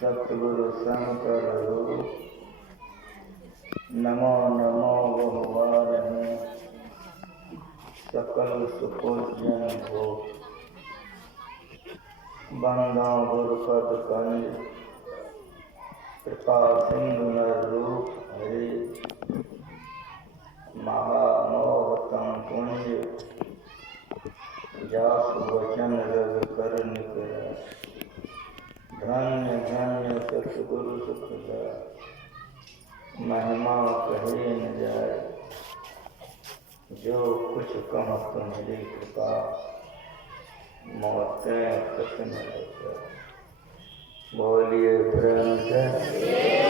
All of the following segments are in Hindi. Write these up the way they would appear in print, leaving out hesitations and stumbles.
सतगुरु शंकर रूप नमो नमो बहुवारहि सकल सुपूजन हो बंदो गुरुपद कंज कृपा सिंधु नर रूप हरि महामोहतम पुण्य जासु वचन रवि कर निकर धन्य धन्य सतगुरु सुखदा महिमा कहे न जाए जो कुछ कहो तुम्हारी कृपा मौतें खत्म होकर बोलिए प्रेम से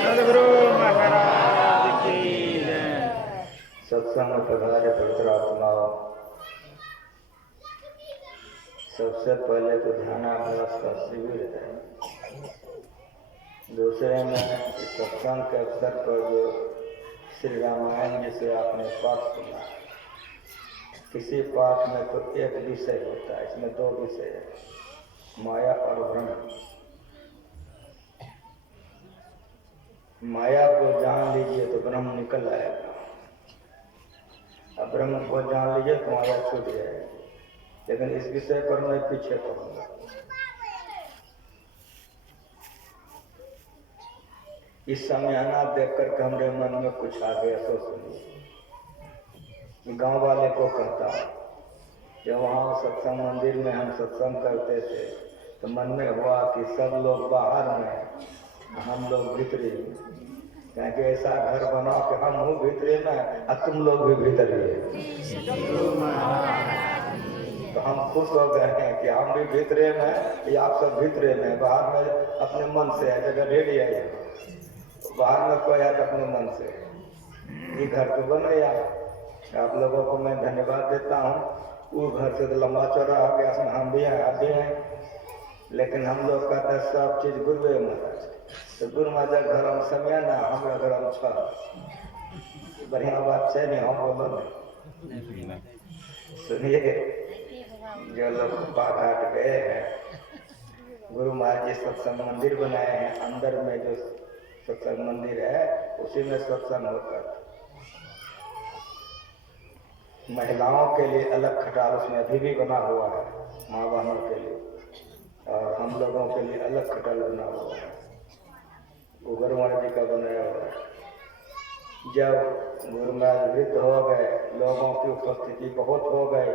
सद्गुरु महाराज की जय। सत्संग पधारे पवित्र आत्माओं, सबसे पहले तो ध्यानाभ्यास का शिविर है। दूसरे में सत्संग के अवसर पर जो श्री रामायण जिसे आपने पाठ सुना, किसी पाठ में तो एक विषय होता है, इसमें दो विषय है, माया और ब्रह्म। माया को जान लीजिए तो ब्रह्म निकल आएगा, अब ब्रह्म को जान लीजिए तो माया छूट जाएगी। लेकिन इस विषय पर मैं पीछे पढ़ूंगा। इस समयाना देख करके हमारे मन में कुछ आ गया। सो सुनिए, गांव वाले को कहता हूं, जब वहां सत्संग मंदिर में हम सत्संग करते थे तो मन में हुआ कि सब लोग बाहर में, हम लोग भीतरी में, कि ऐसा घर बनाओ कि हम हूँ भीतरे में और तुम लोग भी भीतर ही। तो हम खुश हो गए हैं कि हम भी भीतरे में, या आप सब भीतरे में। बाहर में अपने मन से है, जगह ढेरी है, बाहर में कोई है अपने मन से। ये घर तो बन गया। आप लोगों को मैं धन्यवाद देता हूँ। वो घर से तो लंबा चौड़ा हो गया, उसमें हम भी हैं, आप भी हैं। लेकिन हम लोग कहते हैं सब चीज गुरु महाराज, तो गुरु महाराज घर हम समय ना, हमारा घर हम छ। बढ़िया बात है नहीं, हम बोलो सुनिए। जो लोग बाघाट गए हैं, गुरु महाराज जी सत्संग मंदिर बनाए हैं, अंदर में जो सत्संग मंदिर है उसी में सत्संग होता है। महिलाओं के लिए अलग खटाल उसमें अभी भी बना हुआ है, माँ बहनों के लिए, और हम लोगों के लिए अलग खटाल बना हुआ है, वो गुरु महाराज जी का बनाया हुआ है। जब गुरु महाराज वृद्ध हो गए, लोगों की उपस्थिति बहुत हो गई,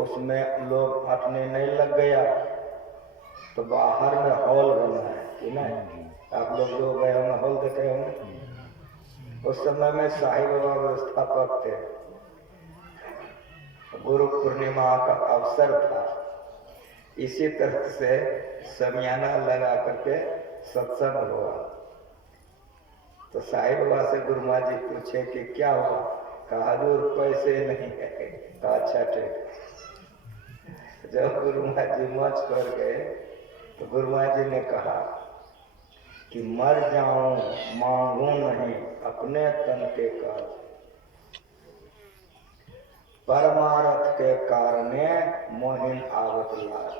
उसमें लोग हटने नहीं लग गया, तो बाहर में हॉल बना है कि नहीं? आप लोग जो गए होंगे हॉल देखे होंगे। उस समय में साईं बाबा व्यवस्थापक थे। गुरु पूर्णिमा का अवसर था, इसी तरह से समियाना लगा करके सत्संग हुआ। तो साईं बाबा से गुरु महाराज जी पूछे कि क्या हुआ? कहा हजूर पैसे नहीं है। कहा अच्छा ठीक। जब गुरु महाराज जी मंच पर गए तो गुरु महाराज जी ने कहा कि मर जाऊं मांगू नहीं अपने तन के काज, परमारथ के कारणे मोहिन आवत लाज।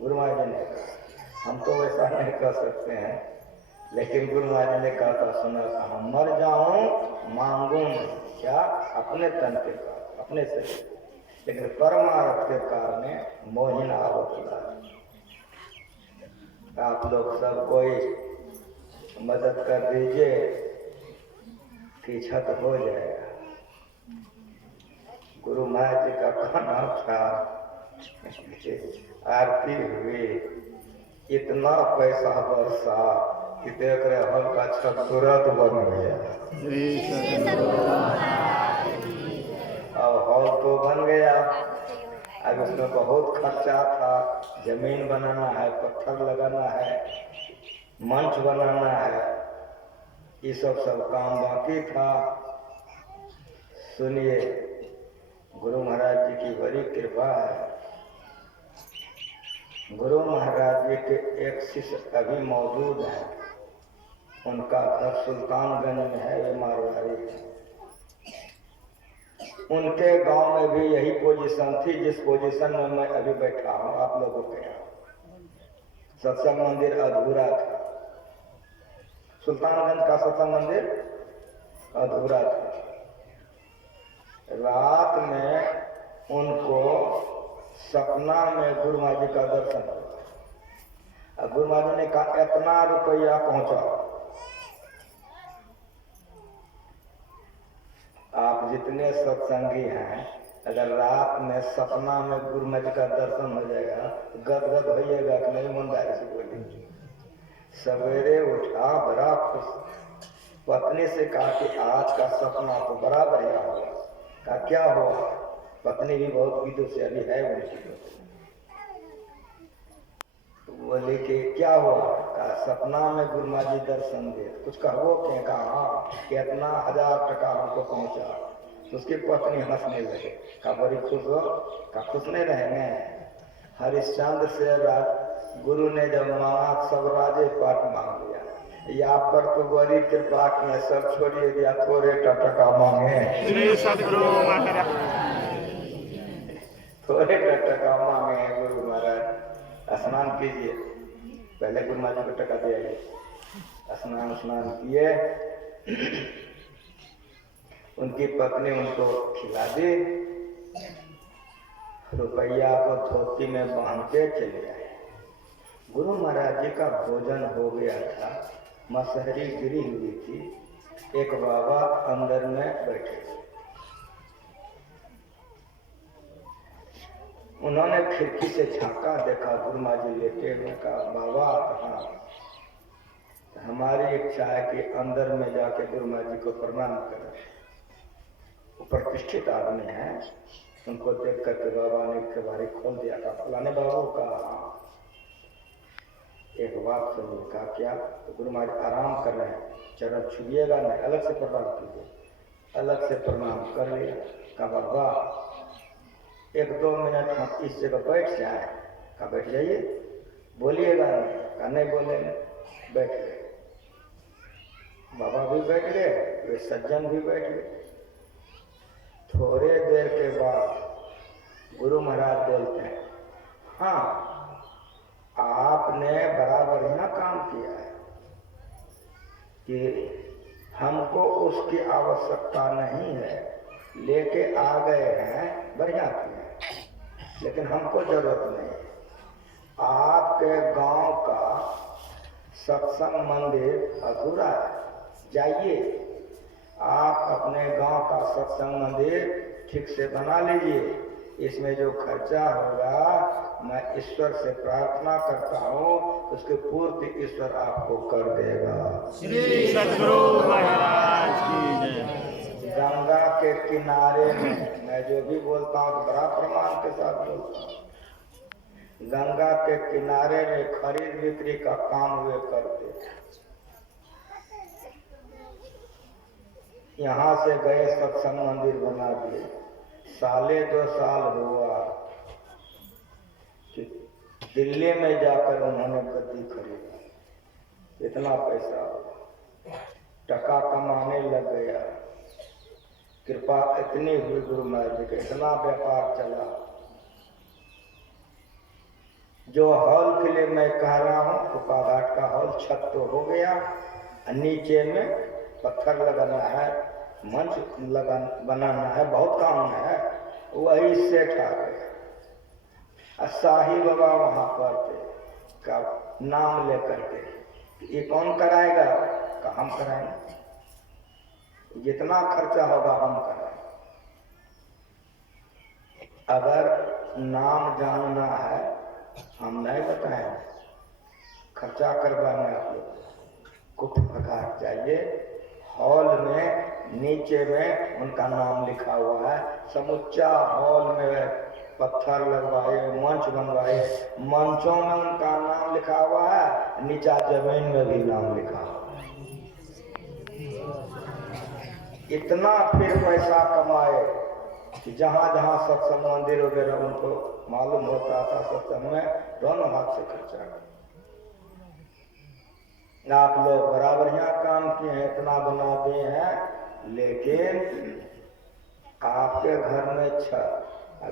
गुरु महाराज जी ने कहा, हम तो वैसा नहीं कर सकते हैं, लेकिन गुरु महाराज जी ने कहा था, सुना कहा, मर जाऊं मांगू नहीं, क्या? अपने तन के काज, अपने से, लेकिन परमारथ के कारणे मोहिन आवत लाज। आप लोग सब कोई मदद कर दीजिए कि छत हो जाएगा। गुरु महाराज जी का कहना था, आरती हुई, इतना पैसा बरसा कि देख रहे हॉल का छत तुरंत बन गया। अब हॉल तो बन गया, अब उसमें बहुत खर्चा था, जमीन बनाना है, पत्थर लगाना है, मंच बनाना है, ये सब काम बाकी था। सुनिए, गुरु महाराज जी की बड़ी कृपा है। गुरु महाराज जी के एक शिष्य अभी मौजूद है, उनका घर सुल्तानगंज में है, वे मारवाड़ी है। उनके गांव में भी यही पोजीशन थी जिस पोजीशन में मैं अभी बैठा हूँ आप लोगों के यहाँ। सत्संग मंदिर अधूरा था। सुल्तानगंज का सत्संग मंदिर अधूरा था। रात में उनको सपना में गुरु महाराज जी का दर्शन हुआ। गुरु महाराज ने कहा इतना रुपया पहुंचाओ, आप जितने सत्संगी हैं, अगर रात में सपना में गुरु महाराज जी का दर्शन हो जाएगा तो गदगद होइएगा कि नहीं? ईमानदारी से बोलिए। सवेरे उठा बड़ा खुश, पत्नी से कहा कि आज का सपना तो बड़ा बढ़िया हुआ। कहा क्या हुआ? पत्नी भी बहुत विदुष अभी है उनकी। बोले कि क्या हुआ? कहा सपना में गुरु महाराज जी दर्शन दे। कुछ कहो क्या? कहा कितना 1000 टका हमको पहुंचा। उसकी पत्नी हंसने लगे। कहा बड़ी खुश हो? कहा खुश नहीं रहेंगे? हरिश्चंद्र से गुरु ने जब मांगा सब राजे पाठ मांग लिया, या पर तो बड़ी कृपा की सब छोड़िए दिया, थोड़े टका मांगे। श्री सदगुरु महाराज थोड़े टका मांगे गुरु महाराज। स्नान कीजिए, पहले गुरु महाराज को टका दिया। स्नान किए, उनकी पत्नी उनको खिला दी, रुपया को धोती में बांध के चले आए। गुरु महाराज जी का भोजन हो गया था, मसहरी गिरी हुई थी। एक बाबा अंदर में बैठे, उन्होंने खिड़की से झांका, देखा गुरु महाराज जी लेटे हुए। कहा बाबा कहाँ? हमारी इच्छा है कि अंदर में जाके गुरु महाराज जी को प्रणाम करें। वो प्रतिष्ठित आदमी है, उनको देख करके बाबा ने बारी खोल दिया। कहा फलाने बाबू का एक बात सुनिए। कहा क्या? तो गुरु महाराज आराम कर रहे हैं, चरण छुइएगा नहीं, अलग से प्रणाम कीजिए। अलग से प्रणाम कर लिया। कहा बाबा 1-2 मिनट हम इस जगह बैठ जाए। कहा बैठ जाइए, बोलिएगा नहीं। कहा नहीं बोलेंगे। बैठ गए, बाबा भी बैठ गए, वे सज्जन भी बैठ गए। थोड़े देर के बाद गुरु महाराज बोलते हैं, हाँ आपने बड़ा बढ़िया काम किया है कि हमको उसकी आवश्यकता नहीं है, लेके आ गए हैं, बढ़िया किया, लेकिन हमको जरूरत नहीं है। आपके गांव का सत्संग मंदिर अधूरा है, जाइए आप अपने गांव का सत्संग मंदिर ठीक से बना लीजिए। इसमें जो खर्चा होगा मैं ईश्वर से प्रार्थना करता हूँ, उसकी पूर्ति ईश्वर आपको कर देगा। श्री सदगुरु महाराज की जय। गंगा के किनारे में मैं जो भी बोलता हूँ तो बड़ा प्रमाण के साथ बोलता हूँ। गंगा के किनारे में खरीद बिक्री का काम वे करते। यहाँ से गए सत्संग मंदिर बना दिए, 2.5 साल हुआ कि दिल्ली में जाकर उन्होंने गद्दी खरीदा। इतना पैसा टका कमाने लग गया। कृपा इतनी हुई गुरु महाराज जी के, इतना व्यापार चला। जो हॉल के लिए मैं कह रहा हूँ, कुपाघाट का हॉल, छत तो हो गया, नीचे में पत्थर लगाना है, मंच बनाना है, बहुत काम है। वही सेठ आ गया। शाही बाबा वहां पर थे, का नाम लेकर के, ये कौन कराएगा? का हम कराएंगे, जितना खर्चा होगा हम कराएंगे। अगर नाम जानना है हम नहीं बताएंगे, खर्चा करवाना आप लोग कुपाघाट जाइए, हॉल में नीचे में उनका नाम लिखा हुआ है। समूचा हॉल में पत्थर लगवाए, मंच बनवाए, मंचों में उनका नाम लिखा हुआ है, नीचा जमीन में भी नाम लिखा हुआ है। इतना फिर पैसा कमाए कि जहाँ जहाँ सत्संग मंदिर वगैरह उनको मालूम होता था, सत्संग में दोनों हाथ से खर्चा कर। आप लोग बड़ा बढ़िया काम किए हैं, इतना बना दिए हैं, लेकिन आपके घर में छत,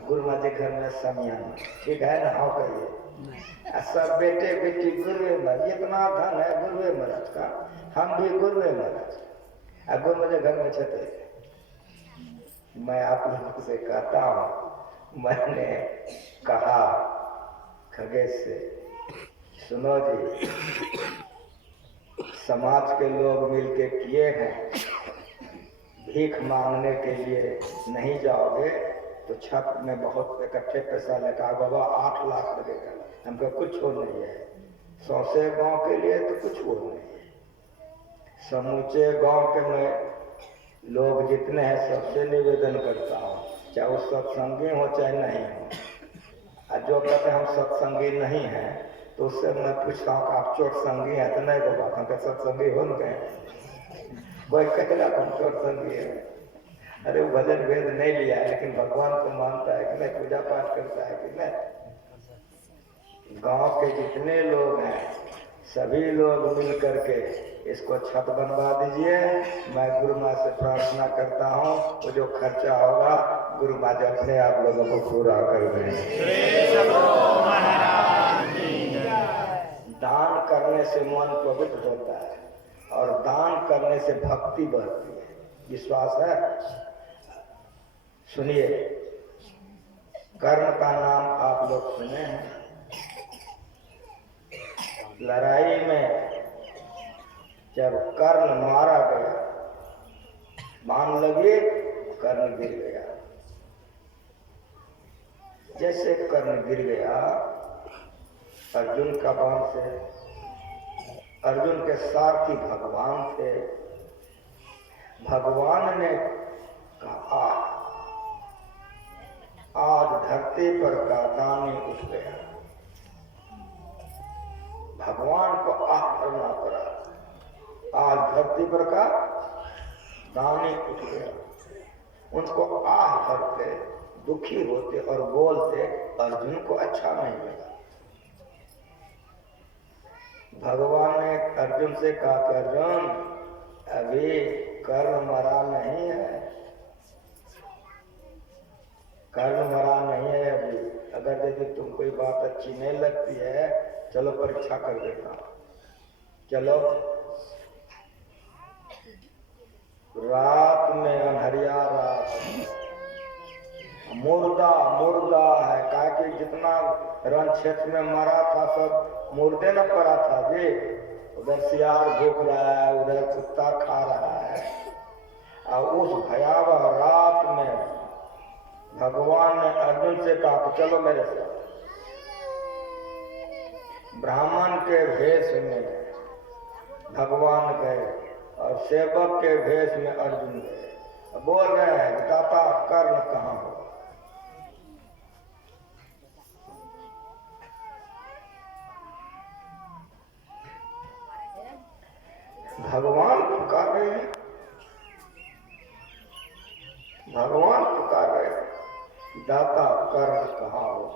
गुरु महाराज के घर में समियाना, ठीक है ना? हाँ कहिए। सब बेटे बेटी गुरुए महाराज, इतना धन है गुरुए महाराज का, हम भी गुरुए महाराज। अब मुझे घर में छते, मैं आप लोगों से कहता हूँ, मैंने कहा खगेश से, सुनो जी, समाज के लोग मिलके किए हैं, भीख मांगने के लिए नहीं जाओगे तो छत में बहुत इकट्ठे पैसा लगा, बाबा 8 लाख लगेगा। हमको कुछ हो नहीं है, सौसे गांव के लिए तो कुछ हो नहीं है, समूचे गांव के मैं लोग जितने हैं सबसे निवेदन करता हूँ, चाहे वो सत्संगी हो चाहे नहीं हो, और जो कहते हैं हम सत्संगी नहीं हैं तो उससे मैं पूछता हूँ आप चोट संगी हैं तो नहीं बाबा, हम क्या सत्संगी हो न गए? कोई कहेगा हम चोट संगी है, अरे वो भजन वेद नहीं लिया है लेकिन भगवान को मानता है कि नहीं, पूजा पाठ करता है कि नहीं। गांव के जितने लोग हैं सभी लोग मिल करके इसको छत बनवा दीजिए। मैं गुरु माँ से प्रार्थना करता हूँ, वो जो खर्चा होगा गुरु माँ जी अपने आप लोगों को पूरा कर देंगे। दान करने से मन पवित्र होता है और दान करने से भक्ति बढ़ती है, विश्वास है। सुनिए, कर्ण का नाम आप लोग सुने हैं। लड़ाई में जब कर्ण मारा गया, बाण लगे, कर्ण गिर गया। जैसे कर्ण गिर गया, अर्जुन का बाण से, अर्जुन के सारथी भगवान थे, भगवान ने कहा आज धरती पर का दानी उठ गया। भगवान को आह करना पड़ा, आज धरती पर का दानी उठ गया। उनको आह करते, दुखी होते और बोलते, अर्जुन को अच्छा नहीं लगा। भगवान ने अर्जुन से कहा कि अर्जुन अभी कर्ण मरा नहीं है, कर्ण मरा नहीं है अभी। अगर यदि तुम कोई बात अच्छी नहीं लगती है, चलो परीक्षा कर देता हूं। चलो, रात में अंधरिया रात, मुर्दा मुर्दा है, कहा कि जितना रण क्षेत्र में मरा था सब मुर्दे न पड़ा था जी। उधर सियार भूख रहा है, उधर कुत्ता खा रहा है। और उस भयावह रात में भगवान ने अर्जुन से कहा कि चलो मेरे साथ। ब्राह्मण के भेष में भगवान गए और सेवक के भेष में अर्जुन गए। बोल रहे हैं दाता कर्ण कहाँ हो? भगवान पुकार रहे हैं, भगवान पुकार रहे हैं, दाता कर्ण कहाँ हो?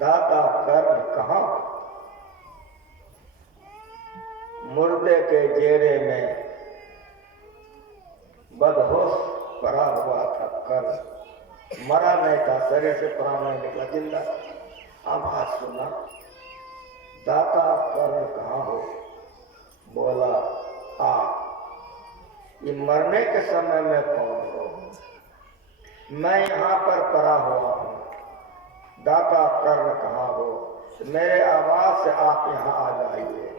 दाता कर्ण कहाँ हो? मुर्दे के जेरे में बदहोश पड़ा हुआ था कर्ण, मरा नहीं था, शरीर से प्राण नहीं निकला, जिंदा। आवाज सुना, दाता कर्ण कहाँ हो? बोला आ, ये मरने के समय में कौन हो? मैं यहाँ पर पड़ा हुआ हूँ, दाता कर्ण कहाँ हो? मेरे आवाज से आप यहाँ आ जाइए।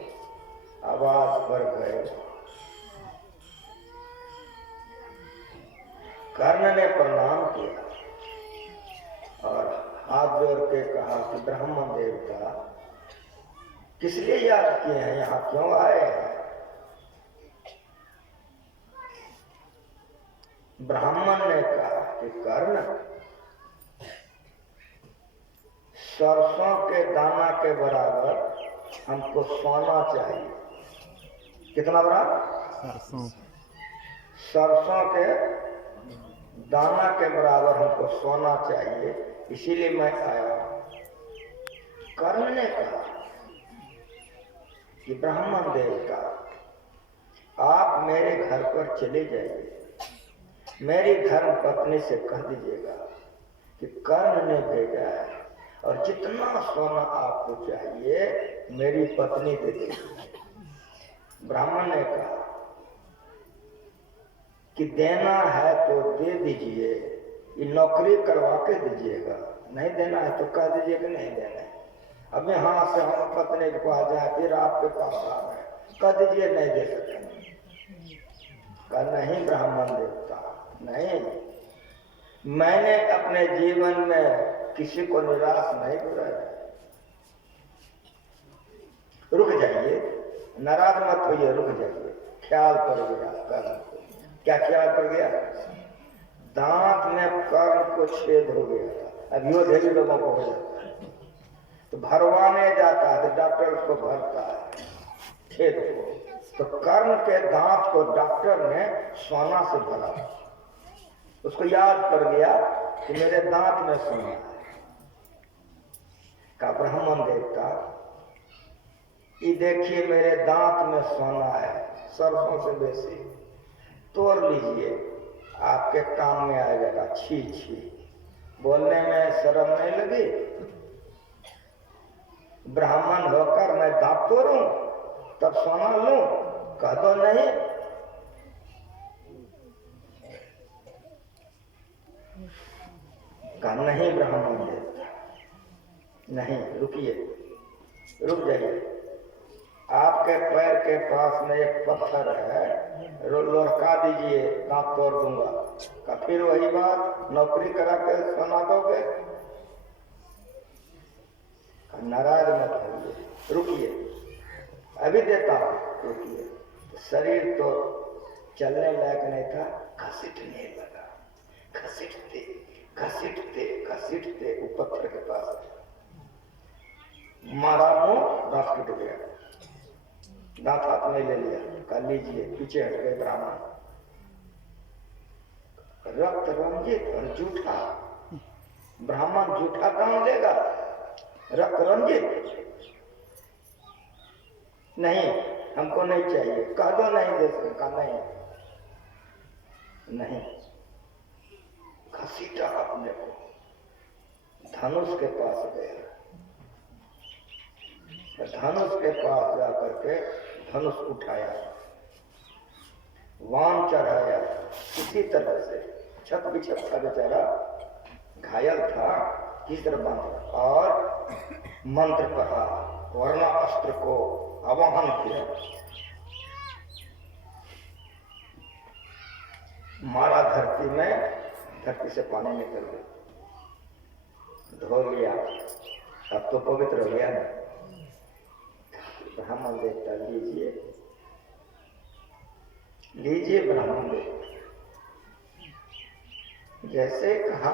आवाज पर गए, कर्ण ने प्रणाम किया और हाथ जोड़ के कहा कि ब्राह्मण देवता किस लिए याद किए हैं, यहाँ क्यों आए हैं? ब्राह्मण ने कहा कि कर्ण, सरसों के दाना के बराबर हमको सोना चाहिए। कितना बराबर? सरसों के दाना के बराबर हमको सोना चाहिए, इसीलिए मैं आया। कर्ण ने कहा कि ब्राह्मण देवता आप मेरे घर पर चले जाइए, मेरी धर्म पत्नी से कह दीजिएगा कि कर्ण ने भेजा है और जितना सोना आपको चाहिए मेरी पत्नी दे देगी। ब्राह्मण ने कहा कि देना है तो दे दीजिए, ये नौकरी करवा के दीजिएगा, नहीं देना है तो कह दीजिए कि नहीं देना है। अब यहाँ से हम पत्नी के पास जाए, फिर आपके पास आ रहे, कह दीजिए नहीं दे सकते। कहा नहीं ब्राह्मण देवता, नहीं, मैंने अपने जीवन में किसी को निराश नहीं कराया। रुक जाइए, नाराज मत होइए, रुक जाइए। ख्याल पड़ गया कर्म को। क्या ख्याल पड़ गया? दांत में कर्म को छेद हो गया। अब यो ढेरी लोगों को हो जाता है, तो भरवाने जाता है तो डॉक्टर उसको भरता है छेद को, तो कर्म के दांत को डॉक्टर ने सोना से भरा। उसको याद पड़ गया कि मेरे दांत में सोना है। का ब्राह्मण देवता, ये देखिए मेरे दांत में सोना है, सरसों से बेसी, तोड़ लीजिए, आपके काम में आएगा। छी छी, बोलने में शर्म नहीं लगी? ब्राह्मण होकर मैं दांत तोड़ूं तब सोना लूं? कह दो नहीं। कहा नहीं ब्राह्मण देवता, नहीं, रुकिए, रुक जाइए। आपके पैर के पास में एक पत्थर है, लुढ़का दीजिए, दांत तोड़ दूंगा। का फिर वही बात, नौकरी करा के सोना दोगे? नाराज मत होइए, रुकिए, अभी देता हूं, रुकिए। शरीर तो चलने लायक नहीं था, घसीटने लगा, घसीटते घसीटते घसीटते वो पत्थर के पास मारा, मुंह दांत टूट गया, दांत हाथ में ले लिया। कह लीजिए, पीछे हट गए ब्राह्मण। रक्त रंजित और झूठा, ब्राह्मण झूठा काम देगा, रक्त रंजित नहीं, हमको नहीं चाहिए। कह दो नहीं दे सकता, नहीं नहीं, घसीटा अपने को, धनुष के पास गया, धनुष के पास जाकर के धनुष उठाया, वान चढ़ाया, किसी तरह से छत बिछत था बेचारा, घायल था, किस तरह बांधा और मंत्र पढ़ा, वरना अस्त्र को आवाहन किया, मारा धरती में, धरती से पानी निकल गया, धो लिया, अब तो पवित्र हो गया ना। ब्राह्मण देवता लीजिए, लीजिए ब्राह्मण देवता। जैसे कहा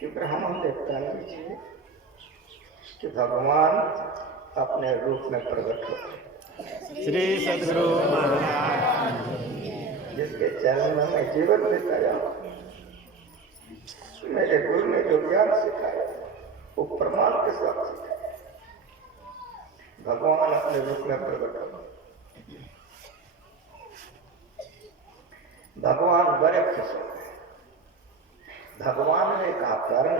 कि ब्राह्मण देवता लीजिए, कि भगवान अपने रूप में प्रकट हो। श्री सद्गुरु महाराज, जिसके चरण में मैं जीवन बिताया, मेरे गुरु ने जो ज्ञान सिखाया वो प्रमाण के साथ सिखाया। भगवान अपने रूप में प्रकट हो। भगवान बड़े खुश हो गए। भगवान ने कहा कर्ण,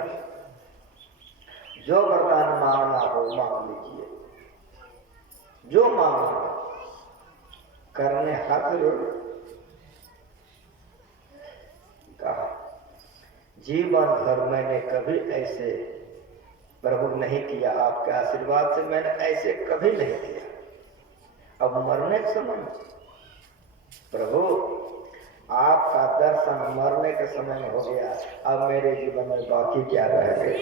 जो वरदान मांगना हो मांग लीजिए, जो मांगना हो। कर्ण ने हाथ जोड़ कहा, जीवन भर मैंने कभी ऐसे प्रभु नहीं किया, आपके आशीर्वाद से मैंने ऐसे कभी नहीं किया। अब मरने के समय प्रभु आपका दर्शन मरने के समय में हो गया, अब मेरे जीवन में बाकी क्या रह गए।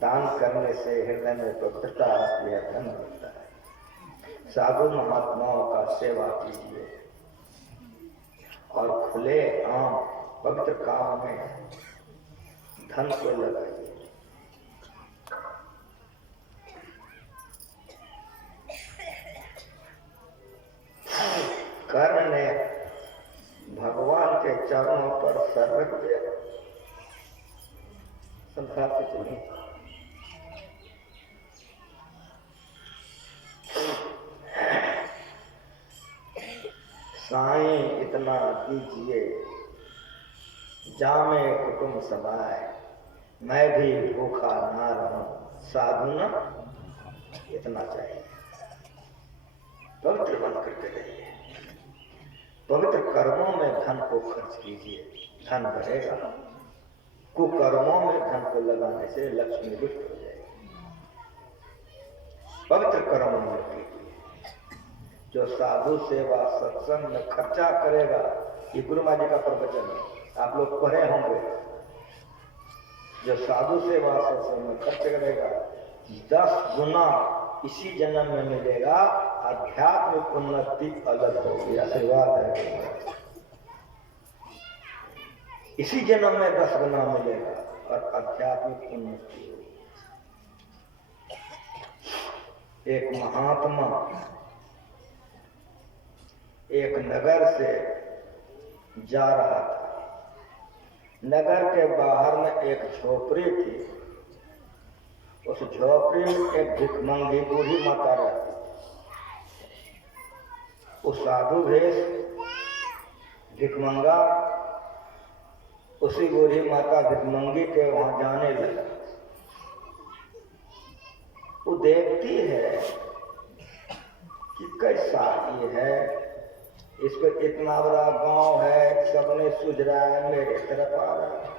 दान करने से हृदय में पवित्रता आती है, धन मिलता है। साधु महात्माओं का सेवा कीजिए और खुले आम पवित्र काम में धन को लगाइए। कर्ण ने भगवान के चरणों पर सर रख दिया, संसार से चुनी। साईं इतना दीजिए जामे कुटुंब समाए, मैं भी भूखा ना रहूं, साधु न इतना चाहिए। पवित्र बन करके रहिए, पवित्र कर्मों में धन को खर्च कीजिए, धन बढ़ेगा। कुकर्मों में धन को लगाने से लक्ष्मी दुष्ट हो जाएगी। पवित्र कर्मों में कीजिए। जो साधु सेवा सत्संग में खर्चा करेगा, ये गुरु महाराज जी का प्रवचन है, आप लोग पढ़े होंगे। जो साधु सेवा सत्संग में खर्च करेगा 10 गुना इसी जन्म में मिलेगा। आध्यात्मिक उन्नति अलग होगी, आशीर्वाद है। इसी जन्म में 10 गुना मिलेगा और आध्यात्मिक उन्नति होगी। एक महात्मा एक नगर से जा रहा था। नगर के बाहर में एक झोपड़ी थी। उस झोपड़ी में एक भिखमंगी बूढ़ी माता रहती। उस साधु भेष भिखमंगा उसी बूढ़ी माता भिखमंगी के वहां जाने लगा। वो देखती है कि कैसा ये है, इस पर इतना बड़ा गांव है, सबने सूझ रहा है, मेरे तरफ आ रहा है।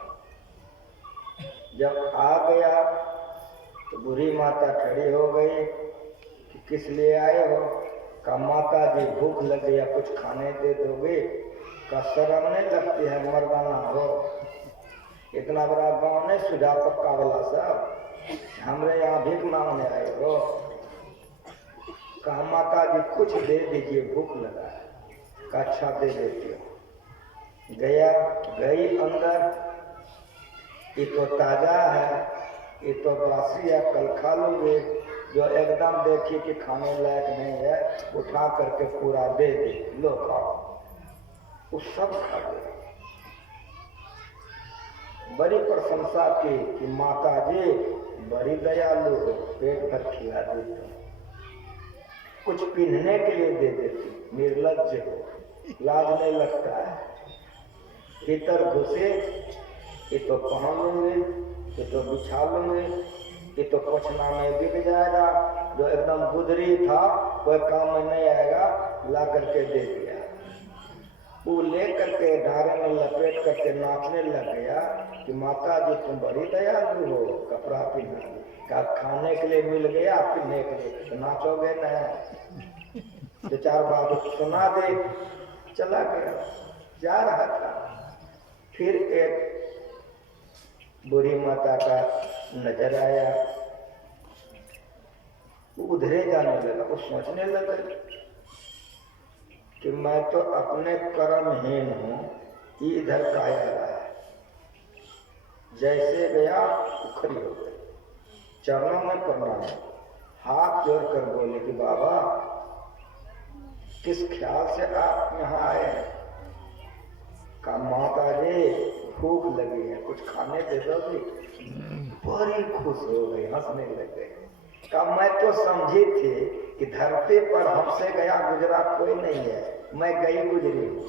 जब आ गया तो बूढ़ी माता खड़ी हो गई कि किस लिए आए हो? का माता जी भूख लग गया, कुछ खाने दे दोगे? का शर्म नहीं लगती है, मर्दाना हो, इतना बड़ा गांव नहीं सुझा पक्का वाला सब, हमरे यहाँ भीख मांगने आए हो? का माता जी कुछ दे दीजिए, भूख लगा है। का अच्छा दे देती हो। गई अंदर, ये तो ताजा है, ये तो बासी है, कल खा लूंगे। जो एकदम देखी कि खाने लायक नहीं है, उठा करके पूरा दे दे, लो खाओ। वो सब खा गए। बड़ी प्रशंसा की कि माता जी बड़ी दयालु हो, पेट भर खिला देती, कुछ पहनने के लिए दे देती, निर्लज्ज हो, लाज नहीं लगता है। भीतर घुसे, ये तो पहन लूंगे, ये तो बिछा लूंगे, ये तो पोछना में बिक जाएगा। जो एकदम गुदरी था कोई काम में नहीं आएगा, ला करके दे दिया। वो ले करके ढारे में लपेट करके नाचने लग गया कि माता जी तुम बड़ी दयालु हो, कपड़ा पहना का खाने के लिए मिल गया, पहनने के लिए तो नाचोगे नहीं। 2-4 बात सुना दे, चला गया। जा रहा था, फिर एक बूढ़ी माता का नजर आया। वो उधरे जाने लगा। वो सोचने लगा कि मैं तो अपने कर्महीन हूँ, ये इधर का आया रहा है। जैसे गया उखड़ी हो गई, चरणों में प्रणाम, हाथ जोड़कर बोले कि बाबा किस ख्याल से आप यहाँ आए हैं? का माता जी भूख लगी है, कुछ खाने दे दोगे? बड़ी खुश हो गई, हंसने लग गई। का मैं तो समझी थी कि धरती पर हमसे गया गुजरा कोई नहीं है, मैं गई गुजरी हूँ।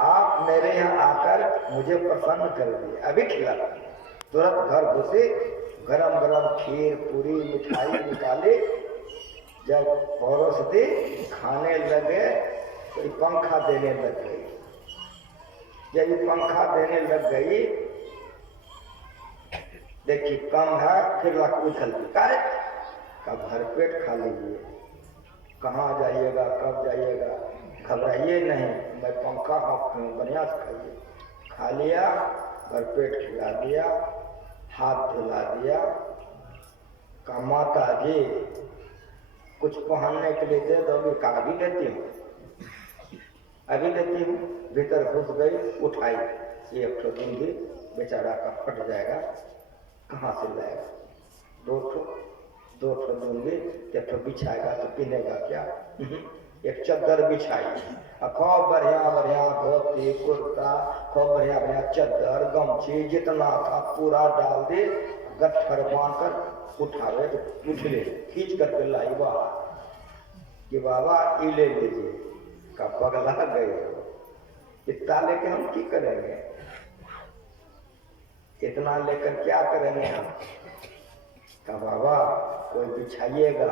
आप मेरे यहाँ आकर मुझे प्रसन्न कर दिए, अभी खिला। तुरंत घर घुसे, गरम गरम खीर पूरी मिठाई निकाली। जब परोस दी, खाने लगे तो पंखा देने लग गई। जब ये पंखा देने लग गई, देखिए कम है, फिर रख उछल का भर पेट खा लीजिए। कहाँ जाइएगा, कब जाइएगा, घबराइए नहीं, मैं पंखा हाँकूँ, बढ़िया से खाइए। खा लिया, भर पेट खिला दिया, हाथ धुला दिया। का माता जी कुछ पहनने के लिए दे दोगे? का अभी देती हूँ, अभी देती हूँ। भीतर घुस गई, उठाई, ये एक ठो दूंगी, बेचारा का फट जाएगा, कहाँ से लाएगा? 2 ठो दूंगी, 1 ठो बिछाएगा तो पीनेगा क्या? एक चद्दर बिछाई, खूब बढ़िया बढ़िया धोती कुर्ता, खूब बढ़िया बढ़िया चद्दर गमछी जितना था पूरा डाल दे, गट्ठर बांध कर उठावे तो उछले, खींच करके लाई बाबा कि बाबा ये ले लीजिए। का पगला गए, इतना लेके हम की करेंगे? इतना लेकर क्या करेंगे हम? कहा बाबा कोई बिछाइएगा,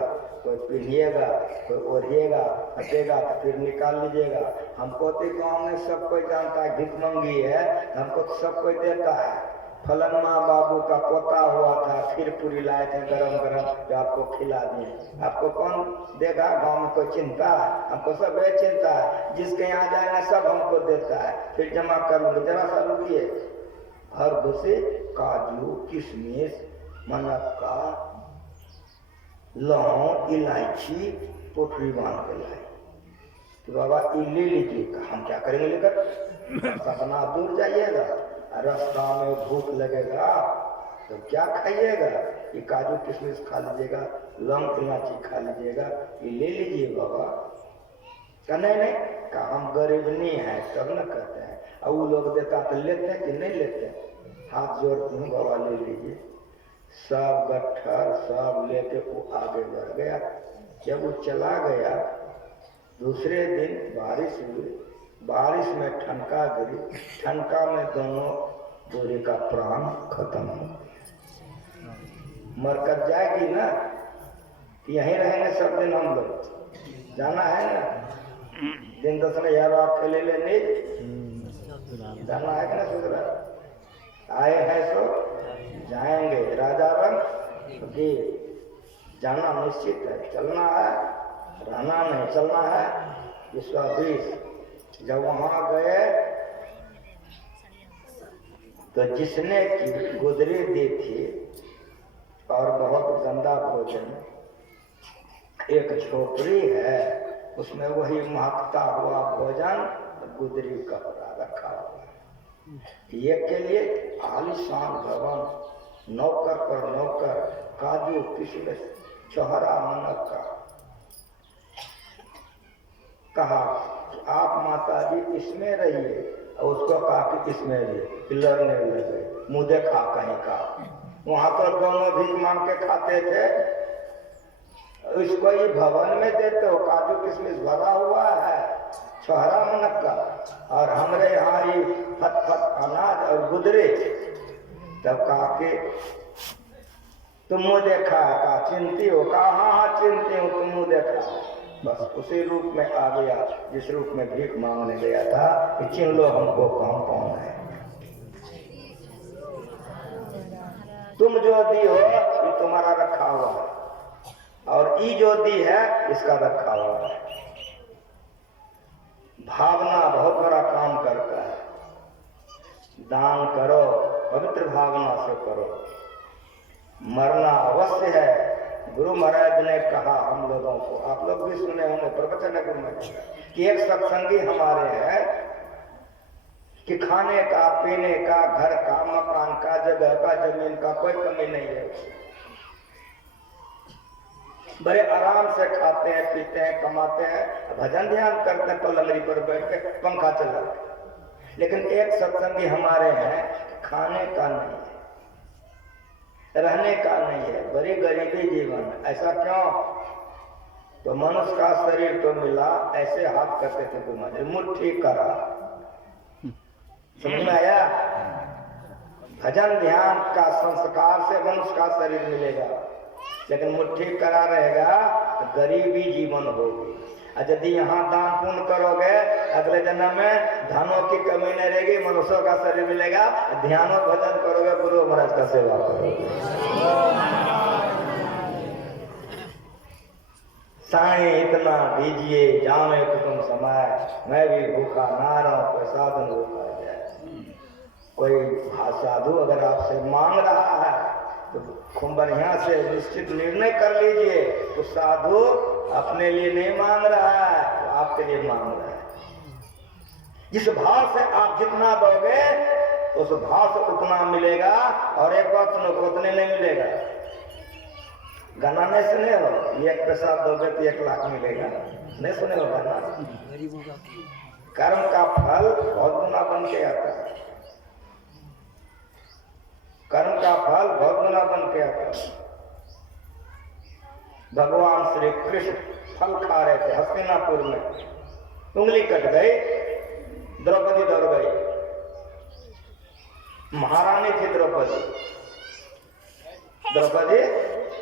कोई पीढ़िएगा, कोई ओढ़िएगा, फटेगा तो फिर निकाल लीजिएगा। हमको तो गाँव में सब कोई जानता है भिखमंगी है, हमको तो सब कोई देता है। फलनमा बाबू का पोता हुआ था, खीर पूरी लाए थे गरम गरम, जो आपको खिला दिए। आपको कौन देगा? गांव में कोई चिंता है? हमको सब ये चिंता है, जिसके यहाँ जाएगा सब हमको देता है, फिर जमा कर लूंगे। जरा सा रुकिए। और दूसरे काजू, किशमिश, मनक्का, लौंग, इलायची पोटली बांध के लाए। तो बाबा ये ले लीजिए। हम क्या करेंगे लेकर? सपना दूर जाइएगा, रास्ता में भूख लगेगा तो क्या खाइएगा? ये काजू किशमिश खा लीजिएगा, लौंग इलायची खा लीजिएगा, ये ले लीजिए बाबा। क्या नहीं नहीं? का हम गरीब नहीं है तब न कहते हैं। और वो लोग देता तो लेते हैं कि नहीं लेते? हाथ जोड़ते हैं, बाबा ले लीजिए। सब गट्ठर सब लेके वो आगे बढ़ गया। जब वो चला गया, दूसरे दिन बारिश हुई, बारिश में ठनका गिरी, ठनका में दोनों बूढ़े का प्राण खत्म हो गया। मरकर जाएगी ना कि यहीं रहेंगे सब दिन? हम लोग जाना है ना, दिन 10,000 अकेले ले नहीं जाना है ना? सुधरा आए हैं सो जाएंगे। राजा रंग कि जाना निश्चित है, चलना है, रहना नहीं, चलना है। इसका 20 जब वहां गए तो जिसने गुदरी दी थी और बहुत गंदा भोजन, एक झोपड़ी है उसमें वही महकता हुआ भोजन गुदरी कपड़ा रखा हुआ। ये के लिए आलिशान भवन, नौकर पर नौकर, काजू किशमिश, छोहरा मनक्का। कहा आप माता जी इसमें रहिए, और उसको कहा कि इसमें रहिए। लड़ने लगे, मुँह देखा कहीं का। वहां तो दोनों भीख मांग के खाते थे, इसको ये भवन में देते हो, काजू किशमिश भरा हुआ है, छोहरा मनक्का, और हमरे यहाँ ये फट फट अनाज और गुदरे। तब कहा कि तुम मुँह देखा है? कहा चिंती हो? कहा हाँ चिंती हूँ, तुम मुँह देखा। बस उसी रूप में आ गया जिस रूप में भीख मांगने गया था कि चिन्ह लो हमको कौन है। तुम जो दी हो ये तुम्हारा रखा हुआ है, और ई जो दी है इसका रखा हुआ है। भावना बहुत बड़ा काम करता है। दान करो, पवित्र भावना से करो। मरना अवश्य है। गुरु महाराज ने कहा हम लोगों को, आप लोग भी सुने होंगे प्रवचन है गुरु महाराज कि एक सत्संगी हमारे हैं कि खाने का, पीने का, घर का, मकान का, जगह का, जमीन का कोई कमी नहीं है। बड़े आराम से खाते हैं, पीते हैं, कमाते हैं, भजन ध्यान करते हैं, पलंगड़ी पर बैठ के पंखा चला। लेकिन एक सत्संगी हमारे हैं, खाने का नहीं है, रहने का नहीं है, बड़ी गरीबी जीवन। ऐसा क्यों? तो मनुष्य का शरीर तो मिला, ऐसे हाथ करते थे तुम्हारे, मुट्ठी करा। समझ में आया? भजन ध्यान का संस्कार से मनुष्य का शरीर मिलेगा, लेकिन मुट्ठी करा रहेगा तो गरीबी जीवन होगी। और यदि यहाँ दान पुण्य करोगे, अगले जन्म में धनों की कमी नहीं रहेगी, मनुष्यों का शरीर मिलेगा। ध्यानों भजन करोगे, गुरु महाराज का सेवा करोगे। साईं इतना दीजिए जाने कुटुंब समाए, मैं भी भूखा ना रहूं, कोई साधन भूखा जाए। कोई साधु अगर आपसे मांग रहा है तो खूब बढ़िया से निश्चित निर्णय कर लीजिए, तो साधु अपने लिए नहीं मांग रहा है, तो आपके लिए मांग रहा है। जिस भाव से आप जितना दोगे उस भाव से उतना मिलेगा। और एक बात सुनो, उतने नहीं मिलेगा। गाना नहीं सुने हो? 1 पैसा दोगे तो 1 लाख मिलेगा। नहीं सुने हो गाना? कर्म का फल बहुत गुना बन के आता है। कर्म का फल बहुत गुना बन के आता है। भगवान श्री कृष्ण फल खा रहे थे हस्तिनापुर में, उंगली कट गई, द्रौपदी दौड़ गई। महारानी थी द्रौपदी। द्रौपदी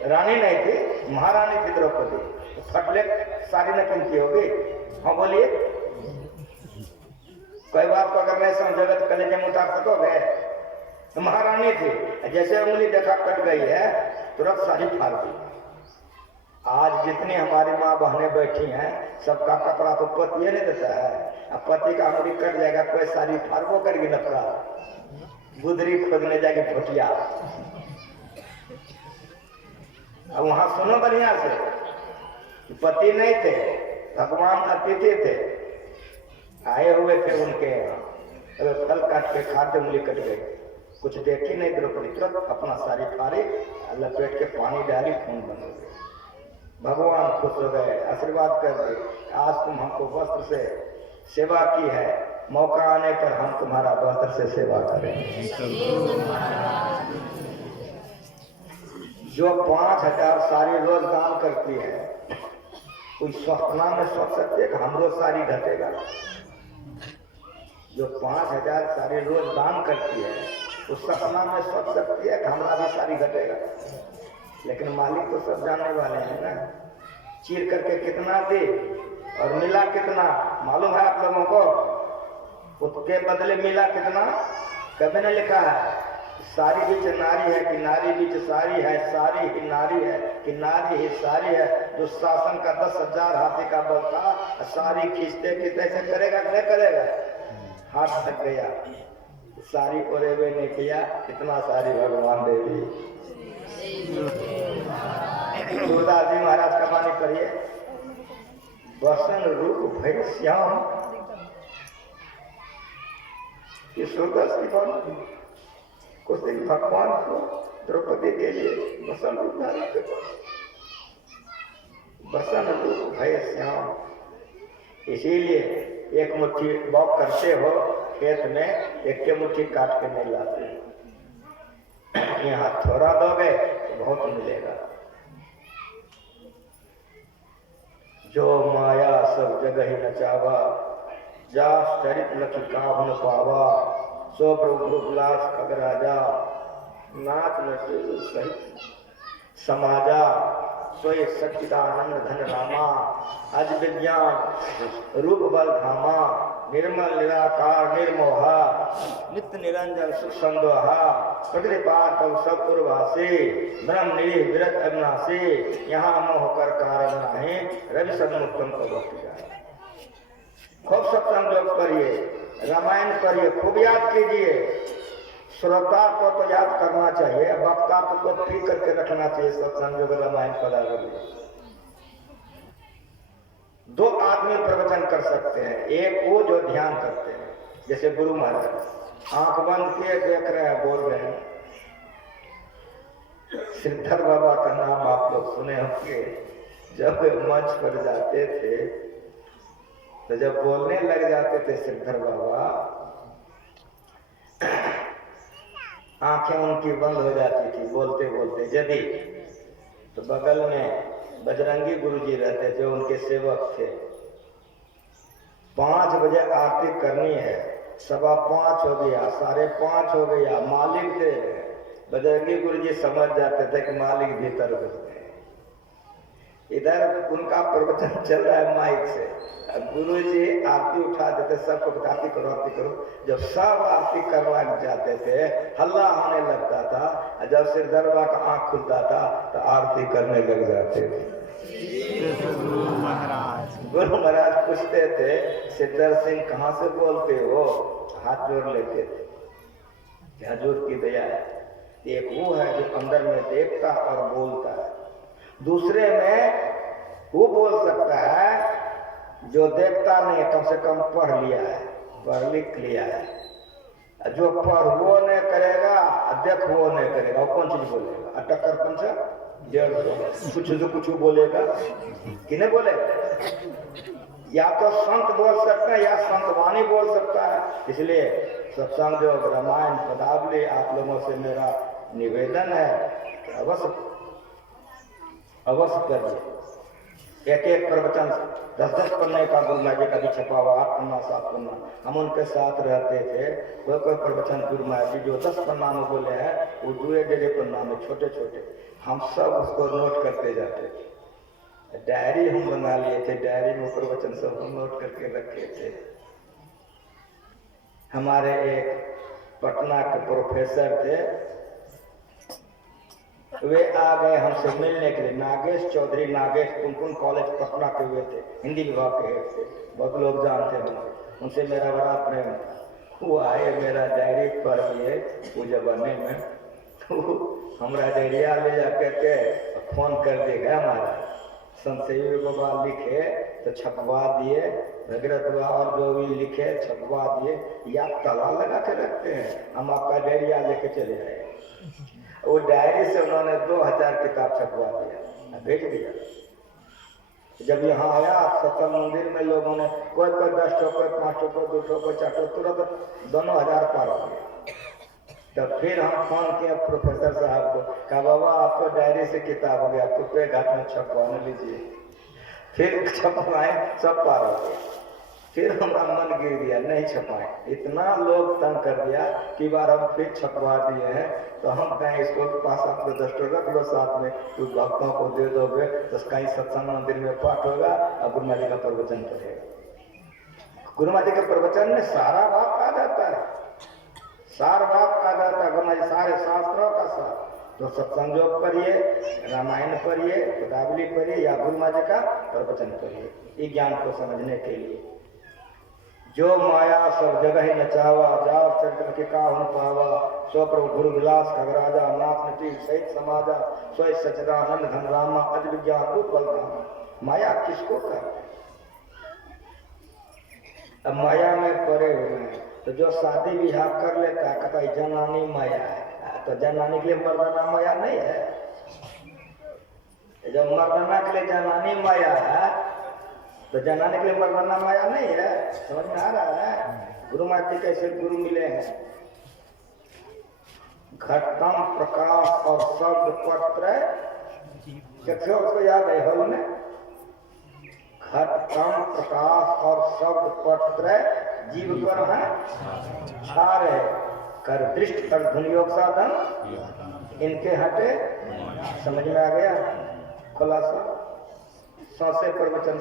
रानी नहीं थी, महारानी थी द्रौपदी। फटले साड़ी न पहनती होगी। हाँ बोलिए, कोई बात को अगर नहीं समझोगे तो कलेजे में उतार सकोगे। तो महारानी थी, जैसे उंगली देखा कट गई है तुरंत साड़ी फाड़ दी। आज जितनी हमारी माँ बहनें बैठी हैं सबका कपड़ा तो पति नहीं देता है। अब पति का उंगली कट जाएगा, कोई साड़ी फाड़बो करेगी नफरा, गुदरी खोदने जाएगी भोटिया। अब वहां सुनो बढ़िया से, पति नहीं थे, भगवान अतिथि थे, आए हुए थे उनके यहाँ। फल काट के खाते उंगली कट गई, कुछ देखी नहीं द्रौपदी, तुरंत अपना साड़ी फाड़ी लपेट के पानी डाली, खून बन गए। भगवान खुश हो गए, आशीर्वाद कर दे, आज तुम हमको वस्त्र से सेवा की है, मौका आने पर हम तुम्हारा वस्त्र से सेवा करेंगे। जो 5000 साड़ी रोज दान करती है, कोई सपना में सोच सकते है कि हम रोज साड़ी घटेगा। जो 5000 साड़ी रोज दान करती है उस सपना में सोच सकती है कि हमारा भी साड़ी घटेगा। लेकिन मालिक तो सब जानने वाले हैं ना, चीर करके कितना दे और मिला कितना मालूम है आप लोगों को, उसके बदले मिला कितना कभी ने लिखा है। सारी बीच नारी है कि नारी बीच सारी है, सारी ही नारी है कि नारी ही सारी है। जो शासन का 10,000 हाथी का बल था, सारी खींचते खींचते ऐसे करेगा नहीं करेगा, हाथ थक गया, सारी ओरे हुए नहीं किया, इतना सारी भगवान दे दी। सूरदास जी महाराज का बानी करिए, बसन रूप भय श्याम, ये सूरदास की बात। कुछ दिन भगवान को द्रौपदी के लिए बसन रूप धारण कर, बसन रूप भय श्याम। इसीलिए एक मुट्ठी बॉक करते हो खेत में, एक के मुट्ठी काट के नहीं लाते। यहाँ थोड़ा दोगे तो बहुत मिलेगा। जो माया सब जगह ही नचावा, जा चरित लखी काहुन पावा, सो प्रभु विलास खग राजा, नाथ नटे सहित समाजा, सोए सच्चिदानंद धन रामा, अज विज्ञान रूप बल धामा, निर्मल निराकार निर्मोहा, नित्य निरंजन सुख संदोहा, प्रकृति पार सब पूर्वासी, ब्रह्म निरीह विरत अविनाशी, यहाँ मोह कर कारण नहीं, रवि सन्मुक्तम को भक्ति जाए। खूब सत्संग योग करिए, रामायण पढ़िए, खूब याद कीजिए। श्रोता को तो याद करना चाहिए, वक्ता को तो ठीक करके रखना चाहिए। सत्संग योग रामायण पढ़ा करिए। 2 आदमी प्रवचन कर सकते हैं, एक वो जो ध्यान करते हैं, जैसे गुरु महाराज आंख बंद किए देख रहे हैं, बोल रहे हैं। सिद्धर बाबा का नाम आप लोग सुने होंगे, जब मंच पर जाते थे तो जब बोलने लग जाते थे सिद्धर बाबा, आंखें उनकी बंद हो जाती थी बोलते बोलते। यदि तो बगल में बजरंगी गुरुजी रहते जो उनके सेवक थे, 5 बजे आरती करनी है, 5:15 हो गया, 5:30 हो गया, मालिक थे। बजरंगी गुरुजी समझ जाते थे कि मालिक भीतर घुस गए। इधर उनका प्रवचन चल रहा है माइक से, गुरु जी आरती उठा देते, सबको आरती करो आरती करो। जब सब आरती करवा जाते थे हल्ला होने लगता था, जब सिरधर बाबा का आंख खुलता था तो आरती करने लग जाते थे। गुरु महाराज पूछते थे, सिद्धर सिंह कहाँ से बोलते हो? हाथ जोड़ लेते थे, हजूर की दया है। एक वो है जो अंदर में देखता और बोलता है, दूसरे में वो बोल सकता है जो देखता नहीं, कम से कम पढ़ लिया है, पढ़ लिख लिया है। जो पढ़ वो नहीं करेगा, देख वो नहीं करेगा, वो कौन चीज बोलेगा? टक्कर पंचा 150 कुछ जो कुछ बोलेगा कि नहीं बोलेगा। या तो संत बोल सकता है या संतवाणी बोल सकता है। इसलिए सत्संग जो रामायण पदावली आप लोगों से मेरा निवेदन है कि अवश्य करिए। एक एक प्रवचन 10-10 पन्ने का गुरु महाराज जी का भी छपा हुआ 8 पन्ना 7 पन्ना। हम उनके साथ रहते थे। कोई कोई प्रवचन गुरु महाराज जी जो 10 पन्ना में बोले हैं वो 2-2 पन्ना में छोटे छोटे हम सब उसको नोट करते जाते थे। डायरी हम बना लिए थे, डायरी में प्रवचन सब हम नोट करके रखे थे। हमारे एक पटना के प्रोफेसर थे, वे आ गए हमसे मिलने के लिए। नागेश चौधरी, नागेश कुनकुन कॉलेज पटना के हुए थे, हिंदी विभाग के हेड थे, बहुत लोग जानते हैं उनसे मेरा बड़ा प्रेम था। वो आए, मेरा डायरी पढ़ लिए वो जमाने में, तो हमारा डायरिया ले जा करके फोन कर देगा हमारा संतैव बाबा लिखे तो छपवा दिए, भगीरथ बाबा और जो भी लिखे छपवा दिए, या ताला लगा के रखते हैं, हम आपका डायरिया लेके चले आए। वो डायरी से उन्होंने 2000 किताब छपवा दिया, भेज दिया। जब यहाँ आया सत्संग मंदिर में लोगों ने कोई 10 ठो, कोई 5 ठो, कोई 2 ठो, कोई 4 ठो, तुरंत दोनों 1000 पार हो गए। तब फिर हम फोन किए प्रोफेसर साहब को, कहा बाबा आपको डायरी से किताब हो गया, कुत्ते घाट में छपवाने लीजिए। फिर छपवाए, सब पार हो गए। फिर हमारा मन गिर गया, नहीं छपाए। इतना लोग तंग कर दिया कि बार हम फिर छपवा दिए हैं, तो हम कहें इसको पास आप 10 ठो रख लो साथ में, कुछ भक्तों को दे दोगे तो कहीं सत्संग मंदिर में पाठ होगा और गुरु महाराज जी का प्रवचन पढ़ेगा। गुरु महाराज जी के प्रवचन में सारा बात आ जाता है, सार बात आ जाता है। गुरु महाराज जी सारे शास्त्रों का सार, तो सत्संग योग पढ़िए, रामायण पढ़िए, पदावली पढ़िए या गुरु महाराज जी का प्रवचन पढ़िए, ये ज्ञान को समझने के लिए। जो माया सब जगह नचावा, जाओ चरित्र के काहन पावा, सो प्रभु गुरु विलास खगराजा, नाथ नटी सहित समाजा, सोई सचिदानंद घन रामा, अज विज्ञान रूप बलरामा। माया किसको कहते हैं? अब माया में पड़े हुए हैं, तो जो शादी ब्याह कर लेता है कहता है जनानी माया है, तो जनानी के लिए मर्दाना माया नहीं है। जब मर्दाना के लिए जनानी माया है तो जनाने के लिए मर्दाना माया नहीं है। समझ में आ रहा है? गुरु महाराज जी कैसे गुरु मिले हैं? घटतम प्रकाश और शब्द पत्र, कैसे उसको याद है हल में? घटतम प्रकाश और शब्द पत्र जीव पर है छा रहे, कर दृष्ट कर धुनियोग साधन इनके हटे। समझ में आ गया खुलासा? सौसे प्रवचन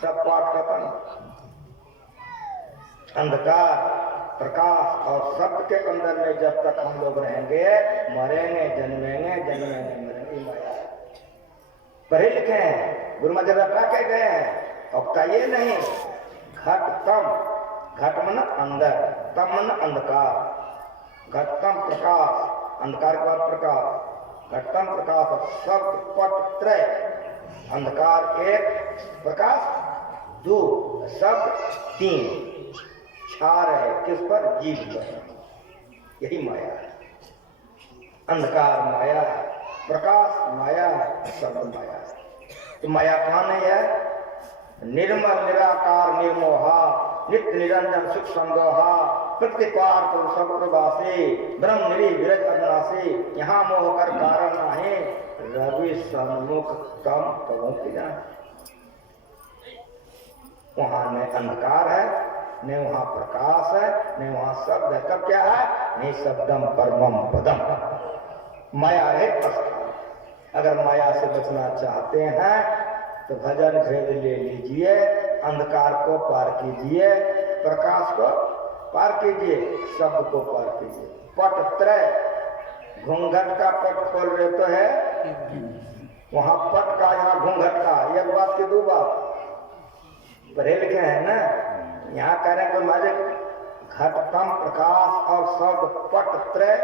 सब पाठ खत्म। अंधकार प्रकाश और सत्य के अंदर में जब तक हम लोग रहेंगे, मरेंगे जन्मेंगे, जन्मेंगे मरेंगे। माया पढ़े लिखे हैं, गुरु महाराज रटा के गए हैं, और ये नहीं। घटतम, घट मन अंदर, तम मन अंधकार, घटतम प्रकाश, अंधकार के बाद प्रकाश, घटतम प्रकाश शब्द पट त्रय, अंधकार 1, प्रकाश 2, शब्द 3, छा रहे किस पर? जीव पर। यही माया है। अंधकार माया है, प्रकाश माया है, शब्द माया है। तो माया कहाँ नहीं है? निर्मल निराकार निर्मोहा, नित्य निरंजन सुख संदोहा, प्रतिपार पुरुषवासी, ब्रह्म निरी विरज अविनाशी, यहाँ मोह कर कारण नाही, रवि सन्मुख तम तवों की जान। वहां न अंधकार है, न वहां प्रकाश है, न वहां शब्द है। तब क्या है? नहीं शब्दम परमम पदम। माया है अस्थान। अगर माया से बचना चाहते हैं तो भजन भेद ले लीजिए, अंधकार को पार कीजिए, प्रकाश को पार कीजिए, शब्द को पार कीजिए। पट त्रय, घूंघट का पट खोल रहे तो है, वहां पट का, यहाँ घूंघट का। एक बात की 2 बात पढ़े लिखे हैं ना। यहाँ कह रहे हैं मारे घटतम प्रकाश और शब्द पट त्रय,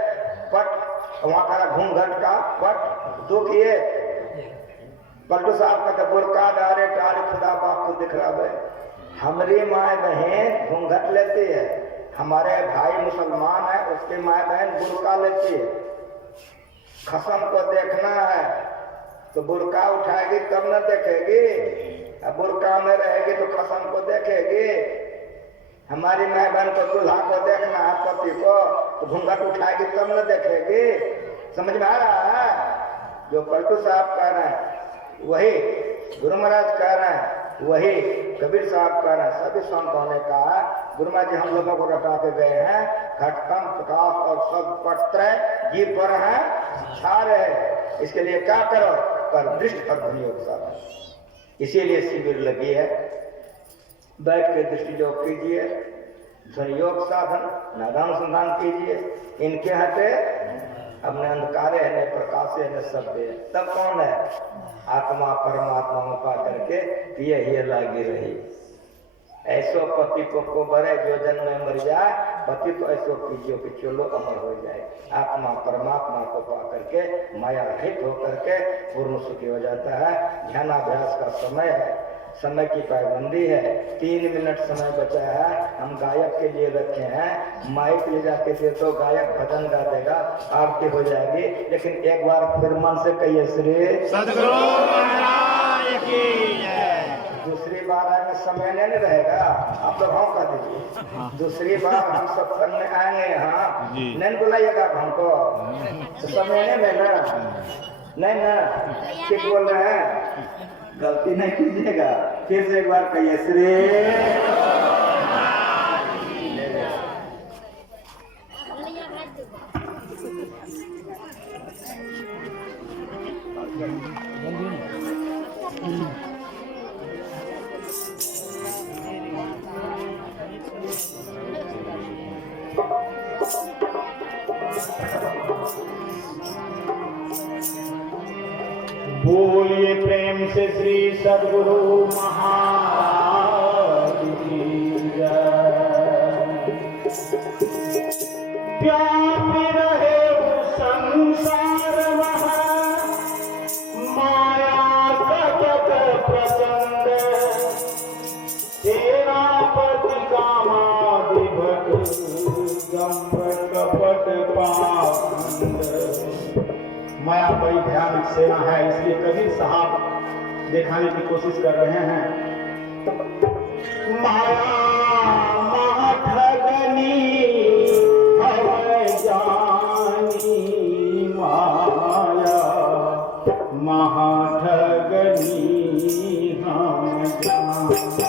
पट वहां कह रहा घूंघट का पट। दुख ये पलटू साहब का बुरका डारे टारे खुदा बाप को दिख रहा है। हमारी माए बहन घूंघट लेती है, हमारे भाई मुसलमान है उसके माए बहन बुरका लेती है। खसम को देखना है तो बुरका उठाएगी तब न देखेगी, अब बुरका में रहेगी तो खसम को देखेगी। हमारी माए बहन को दूल्हा को देखना है, पति को, तो घूंघट उठाएगी तब न देखेगी। समझ में आ रहा है? जो पलटू साहब कह रहे हैं वही गुरु महाराज कह रहे हैं, वही कबीर साहब कह रहे हैं, सभी संतों ने कहा गुरु महाराज जी हम लोगों को रटा के गए हैं, घटकम प्रकाश और सब पत्र जी पर हैं छा रहे, इसके लिए क्या करो, कर दृष्टि और ध्वनि योग साधन। इसीलिए शिविर लगी है, बैठ के दृष्टि योग कीजिए, ध्वनि योग साधन, नादान संधान कीजिए, इनके हटे अपने अंधकारे है न प्रकाश है न शब्द है, तब कौन है, आत्मा परमात्मा में पा करके पिए ही लागी रही। ऐसो पति को बरे जो जन्म में मर जाए, पति तो ऐसो कीजिए कि चलो अमर हो जाए। आत्मा परमात्मा को पा करके माया रहित होकर के पूर्ण सुखी हो जाता है। ध्यानाभ्यास का समय है, समय की पाबंदी है, 3 मिनट समय बचा है, हम गायक के लिए रखे हैं, माइक ले जाके दे तो गायक भजन गा देगा, आरती हो जाएगी, लेकिन एक बार फिर मन से कहिए श्री सद्गुरु महाराज की जय। दूसरी बार आने समय नहीं रहेगा, आप तो भाव कर दीजिए, दूसरी बार हम सब करने आएंगे, हाँ नहीं बुलाइएगा हमको, तो समय नहीं मिलेगा, नहीं ना, ठीक बोल रहे हैं, गलती नहीं कीजिएगा, फिर से एक बार कहिए श्री। बोलिए प्रेम से श्री सद्गुरु महाराज की जय। व्यापी रहे संसार माया जगत प्रचंड, सेनापति कामाधिपत गंभ कपट पाखंड। माया बड़ी भयानक सेना है, इसलिए कबीर साहब दिखाने की कोशिश कर रहे हैं। माया महाठगनी हमें जानी, माया महाठगनी हम जानी,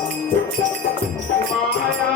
माया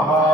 महाराज